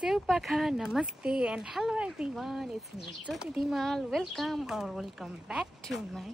Seupakha, namaste and hello everyone, it's me Jyoti Dhimal. Welcome back to my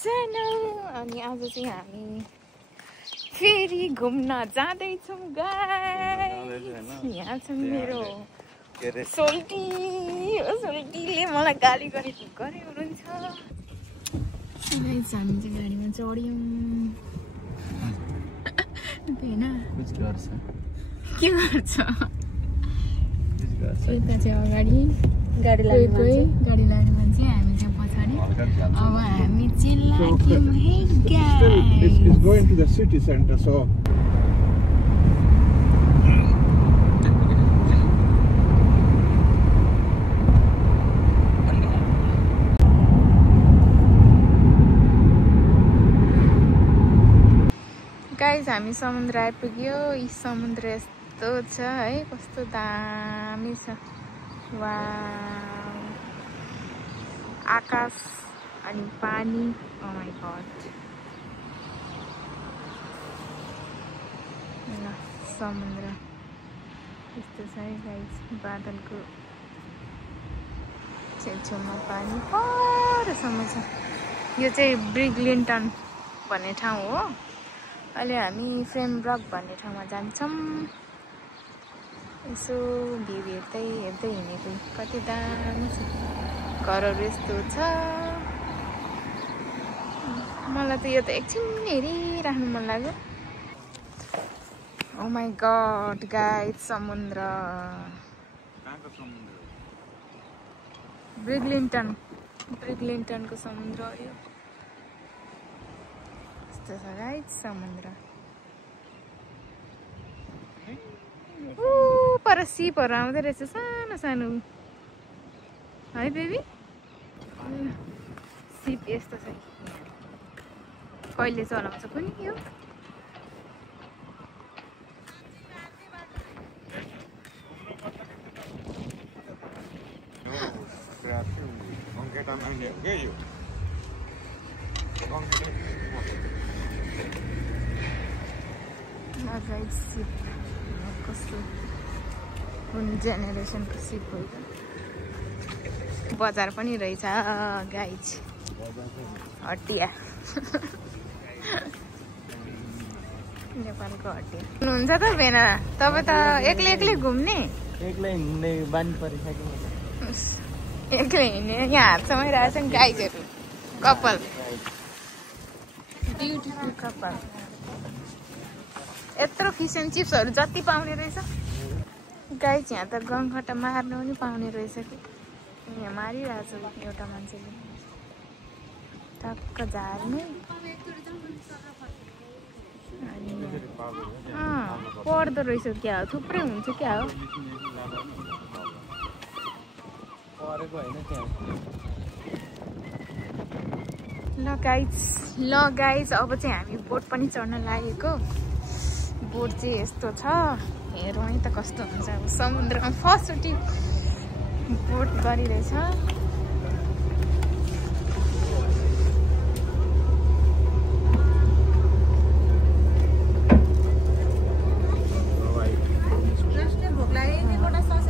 channel. अनि आज चाहिँ हामी फेरि घुम्न जाँदै छौं गाइस। यहाँ छ मेरो सोल्टीले मलाई गाली गरेको हुनुहुन्छ। गाइस हामी चाहिँ गाडीमा चढ्यौं। हैन के गर्छ यता चाहिँ अगाडि गाडी लाने मान्छे, हामी चाहिँ पछाडि। अब हामी चाहिँ लाग्यौं है guys. It's going to the city center, so guys हामी समुद्र आइपुग्यो। यी समुद्र यस्तो छ है, कस्तो दामी छ। वाउ, आकाश अनि पानी, ओ माय गॉड। ल समुद्र यस्तो छ है गाइस, बादलको छेउछेउमा पानी परसम्म छ। यो चाहिँ ब्रिगलिन्टन भन्ने ठाउँ हो। अहिले हामी फ्रेमब्रक भन्ने ठाउँमा जान्छौँ। यसो भ्यू हेर्दै हिँडेको कति दामी छ। घरहरू यस्तो छ। मलाई त यो त एकछिन हेरिराख्नु मन लाग्यो। ओ माय गॉड गाइस, समुद्र ब्रिगलिन्टनको समुद्र हो यो। यस्तो छ गाइस समुद्र। पर सिपहरू आउँदै रहेछ सानो सानो है बेबी। सिप यस्तो छ। कहिले चलाउँछ कुनि यो? सिप कस्तो कुन जेनेरेसनको सिप हो? बजार पनि रहेछ गाइज, हटिया। नेपालको हटिया हुनुहुन्छ त बेना? तपाईँ त एक्लै घुम्ने, एक्लै हिँड्ने बानी परिसक्यो। एक्लै हिँड्ने। यहाँ हातसँगै रहेछन् गाइजहरू, कपाल, ब्युटिफुल कपाल। यत्रो फिस एन्ड चिप्सहरू जति पाउने रहेछ गाइस। यहाँ त गङखट्टा मार्नु पनि पाउने रहेछ कि। यहाँ मारिरहेछ एउटा मान्छेले टक्क झार्ने। पर्दो रहेछ क्या हो? थुप्रै हुन्छ क्या हो? ल गाइस अब चाहिँ हामी बोट पनि चढ्न लागेको। बोट चाहिँ यस्तो छ, हेरौँ है त कस्तो हुन्छ। अब समुद्रमा फर्स्टचोटि बोट गरिरहेछ।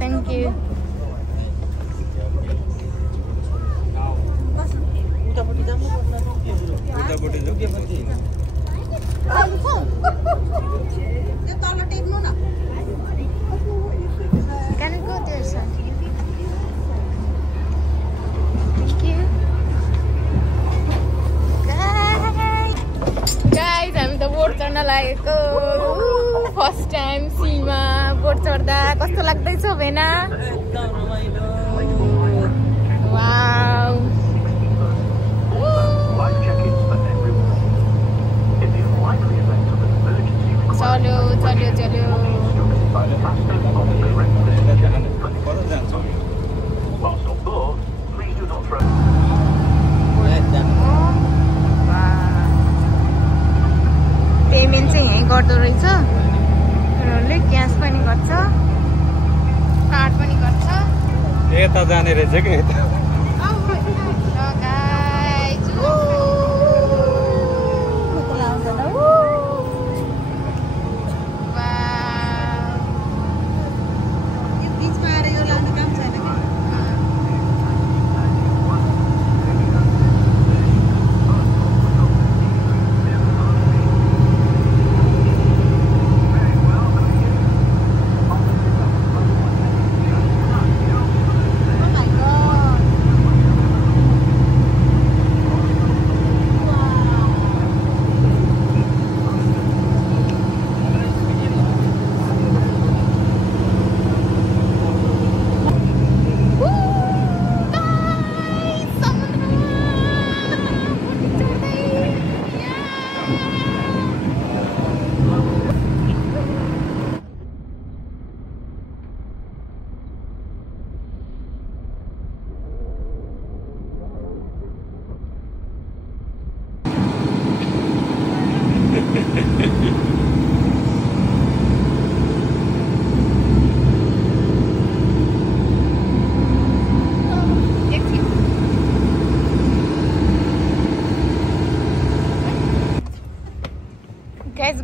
Thank you. Can you go there, sir? Thank you. Guys, हामी त बोट चढ्न लागेको। फर्स्ट टाइम सीमा बोट चढ्दा कस्तो लाग्दैछ भेना? वाउ, चल्यो। पेमेन्ट चाहिँ यहीँ गर्दो रहेछ। उनीहरूले क्यास पनि गर्छ, कार्ड पनि गर्छ। यता जाने रहेछ कि यता।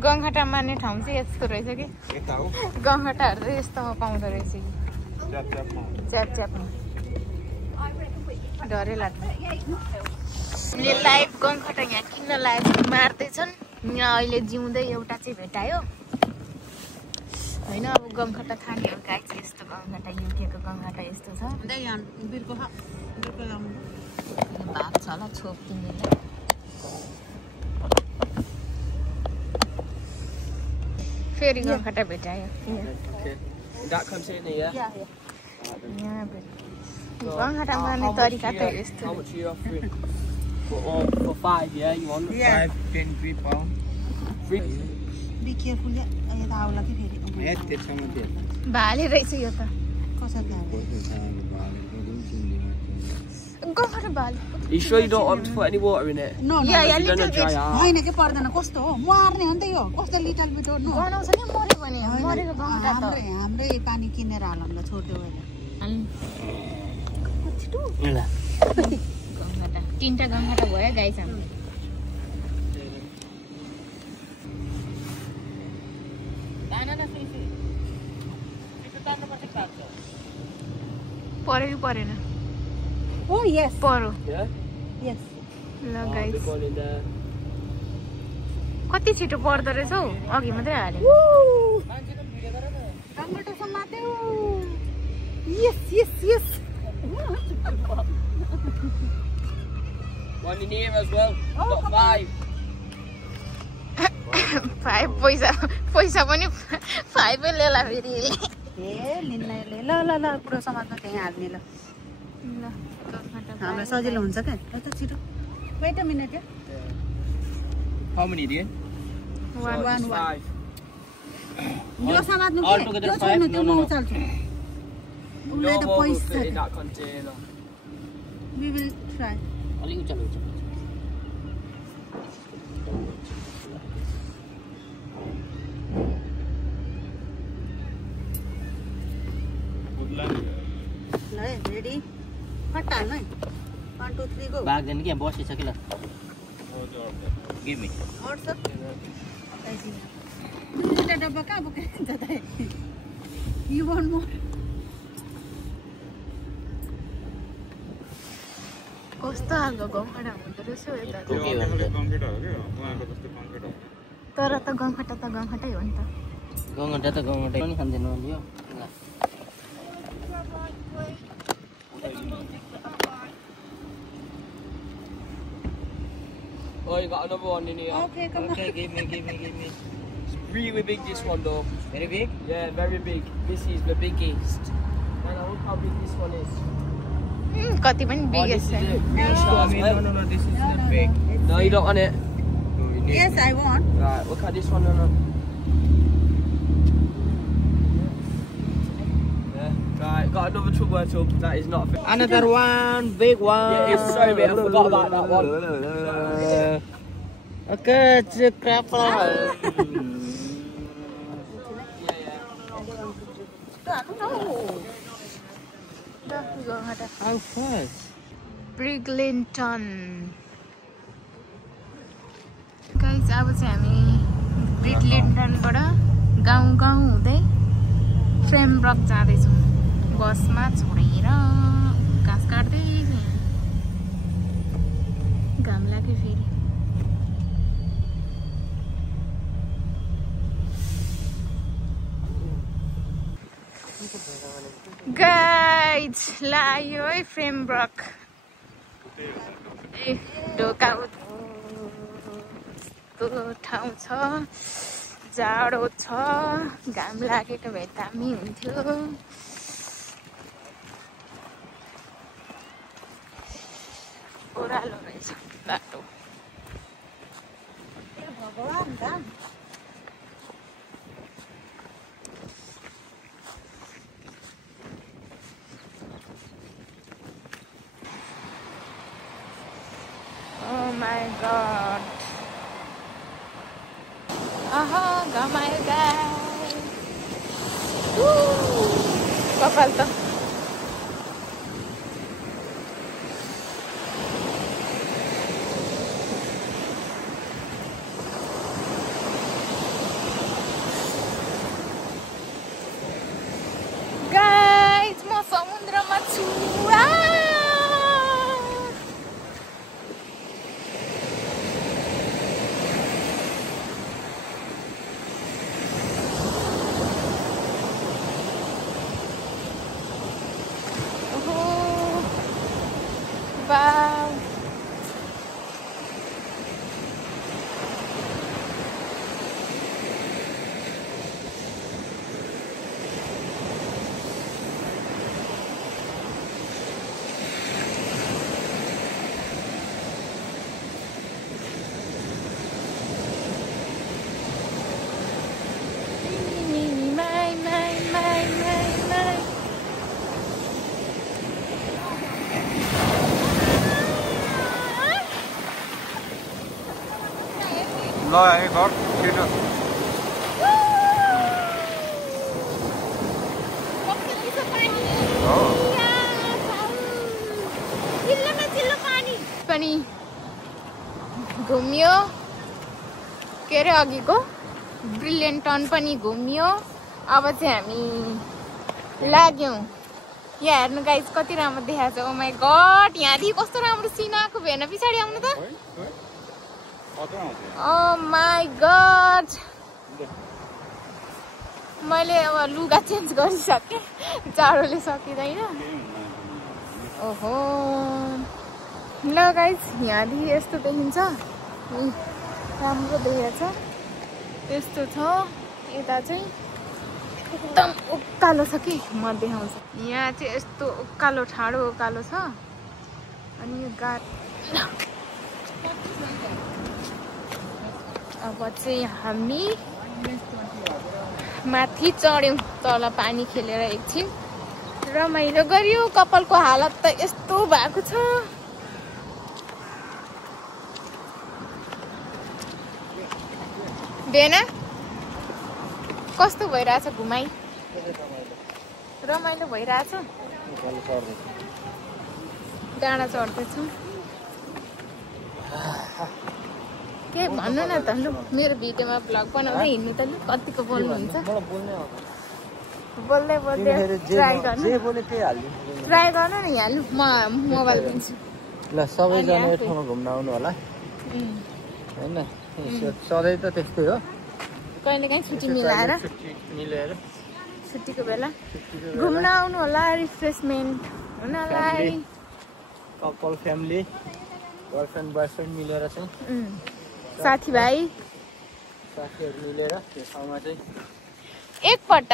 गङ्घाटा मान्ने ठाउँ चाहिँ यस्तो रहेछ कि गङ्घाटाहरू चाहिँ यस्तोमा पाउँदो रहेछ कि च्याप डरै लाग्छ हामीले लाइभ गङ्घाटा यहाँ किन्न लागेको मार्दैछन् यहाँ अहिले जिउँदै एउटा चाहिँ भेटायो होइन अब गङ्घाटा खानेहरू गाई चाहिँ यस्तो गङ्घाटा युकेको गङ्घाटा यस्तो छ भाग छ होला छोप तिमीलाई फेरि गङ्घाटा भेटायो गङ्घाटा मार्ने तरिका त यस्तो For 5, yeah, you want? 5, 10, 3 pounds. Be careful, भाले रहेछ यो त गङ्घाटा भाले You sure you don't want to put any water in it? No, no. Yeah, It's gonna dry out. होइन के पर्दैन कस्तो हो मार्ने हो नि त यो कस्तो लिटल बिट हो गनाउँछ नि मऱ्यो भने मरेको गङ्घाटा त हाम्रै पानी किनेर हालौँला छोड्यो गङ्घाटा 3टा गङ्घाटा भयो गाई छ पऱ्यो कि परेन Oh yes. परो Yeah? Yes. ल Oh, guys big one in there. कति छिटो पर्दो रहेछ हौ अघि मात्रै हाल्यो tomato समात्यो Yes, yes, yes. One in here as well. Got 5. 5 पैसा पनि 5 ल्याला फेरि ए लिन्नले ल ल ल पुरो समात्नु त्यही हाल्ने ल हामीलाई सजिलो हुन्छ क्या है त छिटो weight a minute yeah How many, dear? One. So it's 5. यो समात्नु All के together त्यो 5? छोड्नु त्यो No, म no. उचाल्छु No उसलाई त more will पैसा fit in that container. we will try I'll leave it. ल है रेडी फट हाल्नु है 1 2 3 go Bag then again, boss, it's a killer. Give me. और सब दुईटा डब्बा कहाँ बोकेर जान्छ त यु वान्ट मोर कस्तो खालको गङ्घाटा हुँदो रहेछ हौ यता तर त गङ्घाटै हो नि त गङ्घाटा पनि खाँदैन यो Oh, you got another one in here. Okay, come Okay, give me. It's really big, this one though. Very big? Yeah, very big. This is the biggest. And look how big this one is. कति पनि Oh, begins this छ is it. Real short, right? No, this is No, not no, big. no. No, you don't want it. Yes, I want. Right, look at this one. No. Yeah, right, got another trouble tub. That is not a big. Another one, big one. Yeah, it's sorry, mate, I forgot about that one. Okay, it's a crap. गङ्घाटा How fast? ब्रिगलिन्टन guys अब चाहिँ हामी ब्रिगलिन्टनबाट गाउँ हुँदै फ्रेमब्रक जाँदैछौँ बसमा छोडेर घाँस काट्दै घाम लाग्यो फेरि गाइस लाग्यो है फ्रेमब्रक ए ढोका यस्तो ठाउँ छ जाडो छ घाम लागेको भए दामी हुन्थ्यो ओह्रालो रहेछ बाटो भगवान घाम Oh my god. Aha, gamayo guys. Woo! Kapal to. है घर छिटो पनि घुम्यो के अरे अघिको ब्रिलियन्ट टर्न पनि घुम्यो अब चाहिँ हामी लाग्यौँ यहाँ हेर्नु गाइस कति राम्रो देखाएको छ ओ माई गड यहाँदेखि कस्तो राम्रो सिन आएको भेन पछाडि आउनु त ओ माई गड मैले अब लुगा चेन्ज गरिसकेँ जाडोले सकिँदैन ओहो ल गाइस यहाँदेखि यस्तो देखिन्छ राम्रो देखेको छ यस्तो छ यता चाहिँ एकदम उकालो छ कि म देखाउँछु यहाँ चाहिँ यस्तो उकालो ठाडो उकालो छ अनि यो गाडी अब चाहिँ हामी माथि चढ्यौँ तल पानी खेलेर एकछिन रमाइलो गरियो कपालको हालत त यस्तो भएको छ बेना कस्तो भइरहेछ घुमाइ रमाइलो भइरहेछ डाँडा चढ्दैछु के भन्नु न त लु मेरो भिडियोमा भ्लग बनाउँदै हिँड्नु त लु कतिको बोल्नुहुन्छ बोल्दै बोल्दै ट्राई गर्नु न यहाँ लु म मोबाइल दिन्छु ल सबैजना यो ठाउँमा घुम्न आउनु होला हैन सधैँ त त्यस्तै हो कहिलेकाहीँ छुट्टी मिलाएर छुट्टीको बेला घुम्न आउनु होला रिफ्रेसमेन्ट हुनलाई कपल फ्यामिली गर्लफ्रेन्ड बोयफ्रेन्ड मिलेर चाहिँ साथीभाइ साथीहरू मिलेर त्यो ठाउँमा चाहिँ एकपल्ट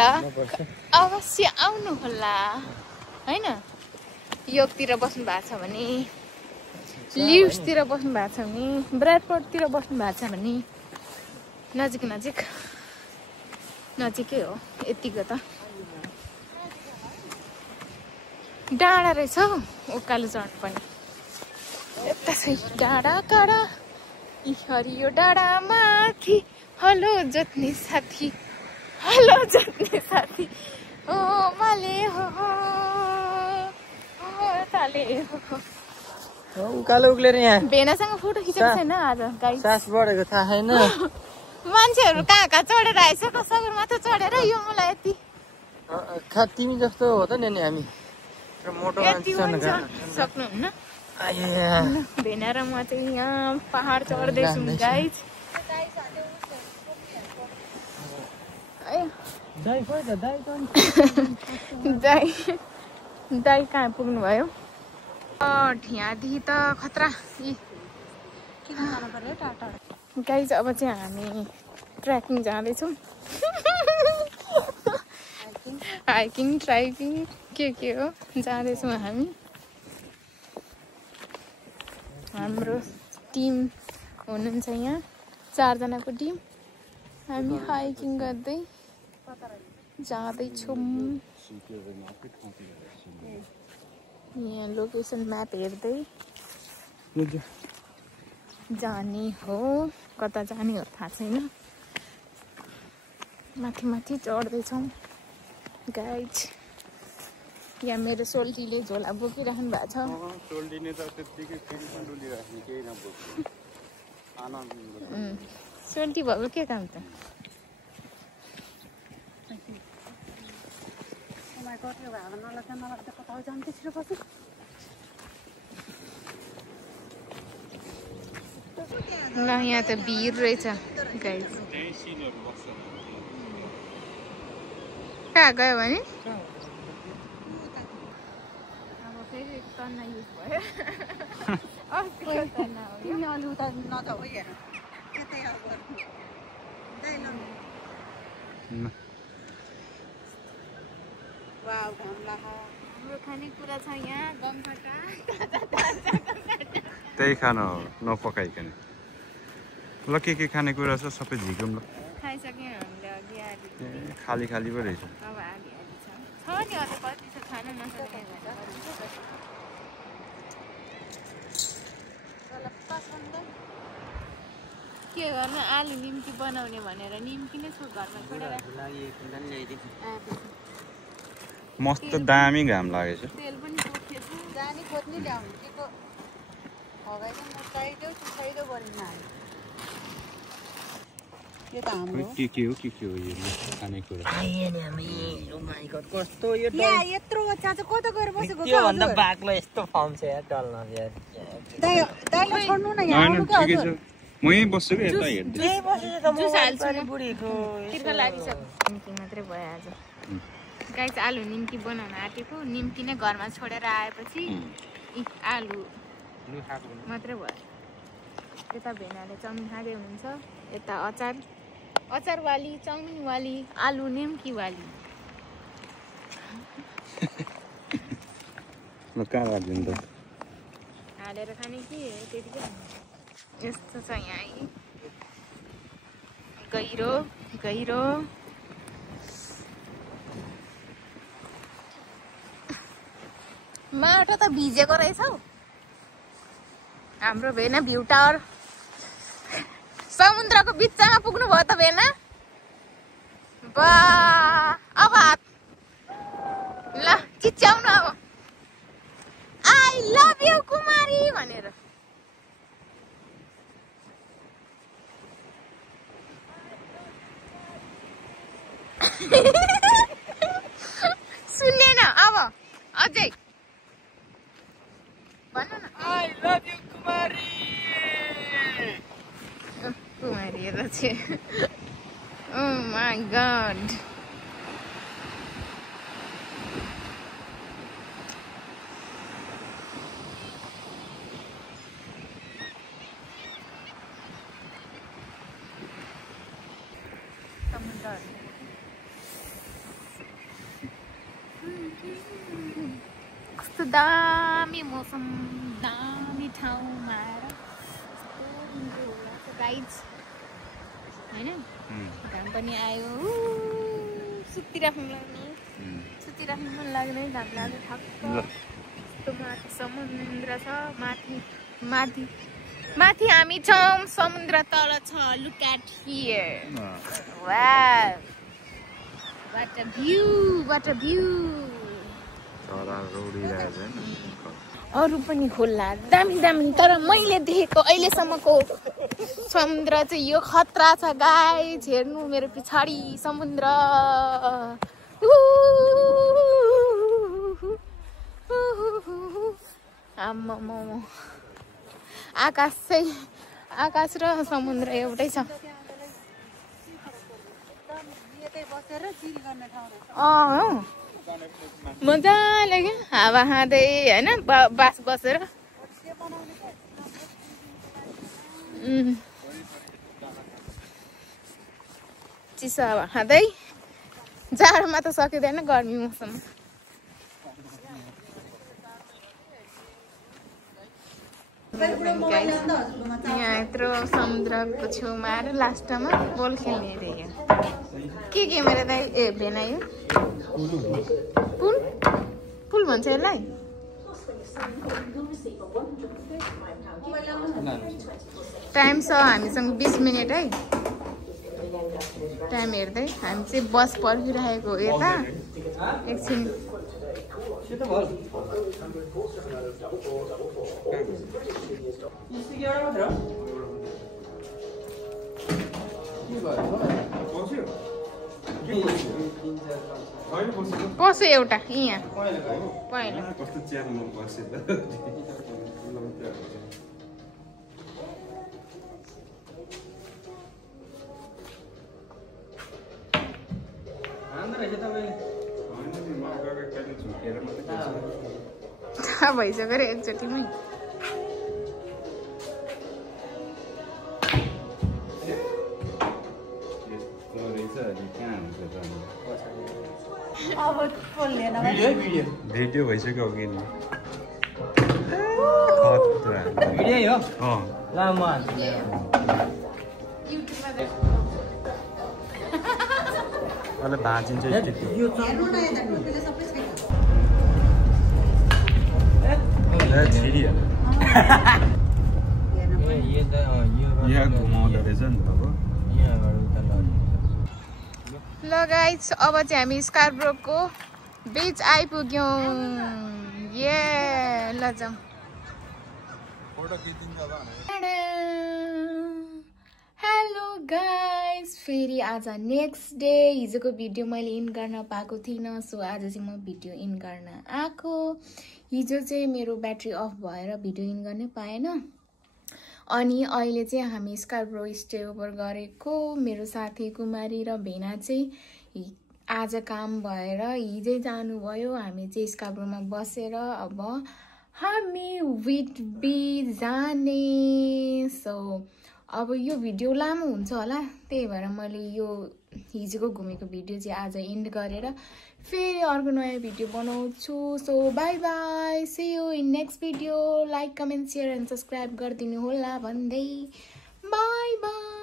अवश्य आउनु होला हैन योगतिर बस्नु भएको छ भने लिभ्सतिर बस्नु भएको छ भने ब्राडफोर्डतिर बस्नु भएको छ भने नजिकै हो यतिको त डाँडा रहेछ हौ उकालो चढ्नु पनि यता छ डाँडा काँडा यी हरियो डाँडा माथि हलो जोत्ने साथी ओ माले हो ताले हो उकालो उक्लेर यहाँ भेनासँग फोटो खिचेको छैन आज गाइस सास बढेको थाहा छैन मान्छेहरू कहाँ चढेर आइस सगरमाथा चढेर यो मलाई यति तिमी जस्तो हो त नि हामी मोटो सक्नुहुन्न भेना र म चाहिँ यहाँ पहाड चढ्दैछु गाइस दाइ कहाँ पुग्नु भयो यहाँदेखि त खतरा गाइस अब चाहिँ हामी ट्रेकिङ जाँदैछौँ हाइकिङ ट्राइकिङ के हो जाँदैछौँ हामी हाम्रो टिम हुनुहुन्छ यहाँ 4 जनाको टिम हामी हाइकिङ गर्दै जाँदैछौँ यहाँ लोकेसन म्याप हेर्दै जाने हो कता जाने हो थाहा छैन माथि चढ्दैछौँ गाइज यहाँ मेरो सोल्टीले झोला बोकिराख्नु भएको छ सोल्टी भएको के काम त ल यहाँ त भिड रहेछ गाइज कहाँ गयो भने अब फेरि तन्ना युज भयो अस्तिको तन्ना हो हाम्रो खानेकुरा छ यहाँ गमखटा त्यही खाना हो नपकाइकन ल के खानेकुरा छ सबै झिकौँ ल खाइसक्यौँ हामीले अघि आधी खाली पो रहेछ अब आधी छ नि अझै कति छ खान नसकेको के गर्नु आलु निम्की बनाउने भनेर निम्की नै घरमा छोडेर मस्त दामी घाम लागेछ तेल पनि पोखेछ जानी खोज्ने ल्याउनु के को हगाइले म चाहिदो गरिन यो त हाम्रो के हो यो खानेकुरा आए नि हामी ओ माय गॉड कस्तो यो यहाँ यत्रो बच्चा चाहिँ कता गएर बसेको त्यो भन्दा बाक्लो यस्तो फर्म छ यार डल्न यार दाइले छोड्नु न यहाँ आउनु के हजुर म यही बस्छु कि यता हेर्दै त्यही बसेछ त जुस हाल्छु म बुढीको तिर्ख लागिसक्यो निम्की मात्रै भयो आज गाइस आलु निम्की बनाउन आँटेको निम्की नै घरमा छोडेर आएपछि आलु मात्रै भयो यता भेनाले चाउमिन खाँदै हुनुहुन्छ यता अचारवाली चाउमिनवाली आलु निम्कीवाली ल कहाँ राख्दिनु त हालेर खाने कि त्यतिकै यस्तो छ यहाँ गहिरो माटो त भिजेको रहेछ हौ हाम्रो भेना भ्यू टावर समुद्रको बिचमा पुग्नु भयो त भेना बा अब हात ल चिच्याउनु अब आई लभ यु कुमारी भनेर सुनेन अब अझै भन्नु न आई लभ यु कुमारी कुमारी यता चाहिँ ओ माय गॉड कस्तो दामी मौसम दामी ठाउँमा आएर गाइड्स होइन घाम पनि आयो सुतिराख्नु मन लाग्ने घाम लाग्यो ठक्क यस्तो माथि समुद्र छ माथि हामी छौँ समुद्र तल छ look at here wow what a view अरू पनि खोला दामी तर मैले देखेको अहिलेसम्मको समुद्र चाहिँ यो खतरा छ गाइस हेर्नु मेरो पछाडि समुद्र आम्मामा आकाश र समुद्र एउटै छ मजाले क्या हावा खाँदै होइन बास बसेर चिसो हावा खाँदै जाडोमा त सकिँदैन गर्मी मौसम यहाँ यत्रो समुद्रको छेउमा आएर लास्टमा बल खेल्ने अरे के मेरो दाइ ए भेनायो पुल भन्छ यसलाई टाइम छ हामीसँग 20 मिनट है टाइम हेर्दै हामी चाहिँ बस पर्खिरहेको यता एकछिन पस्यो एउटा यहाँ पहिला थाहा भइसक्यो रे एकचोटिमै भिडियो भइसक्यो अघि नि भिडियो हो ल म अलि भाँचिन्छ यहाँ घुमाउँदो रहेछ नि त अब यहाँबाट उता लग्यो ल गाइस अब चाहिँ हामी स्कार्ब्रोको बीच आइपुग्यौँ ये ल जाउँ हेलो गाइस फेरि आज नेक्स्ट डे हिजोको भिडियो मैले इन गर्न पाएको थिइनँ सो आज चाहिँ म भिडियो इन गर्न आएको हिजो चाहिँ मेरो ब्याट्री अफ भएर भिडियो इन गर्नै पाएन अनि अहिले चाहिँ हामी स्कार्ब्रो स्टे ओभर गरेको मेरो साथी कुमारी र भेना चाहिँ आज काम भएर हिजै जानुभयो हामी चाहिँ स्कार्ब्रोमा बसेर अब हामी विटबी जाने सो अब यो भिडियो लामो हुन्छ होला त्यही भएर मैले यो हिजोको घुमेको भिडियो चाहिँ आज एन्ड गरेर फेरि अर्को नयाँ भिडियो बनाउँछु so bye bye see you in next video like comment share and subscribe गरिदिनु होला भन्दै बाई बाई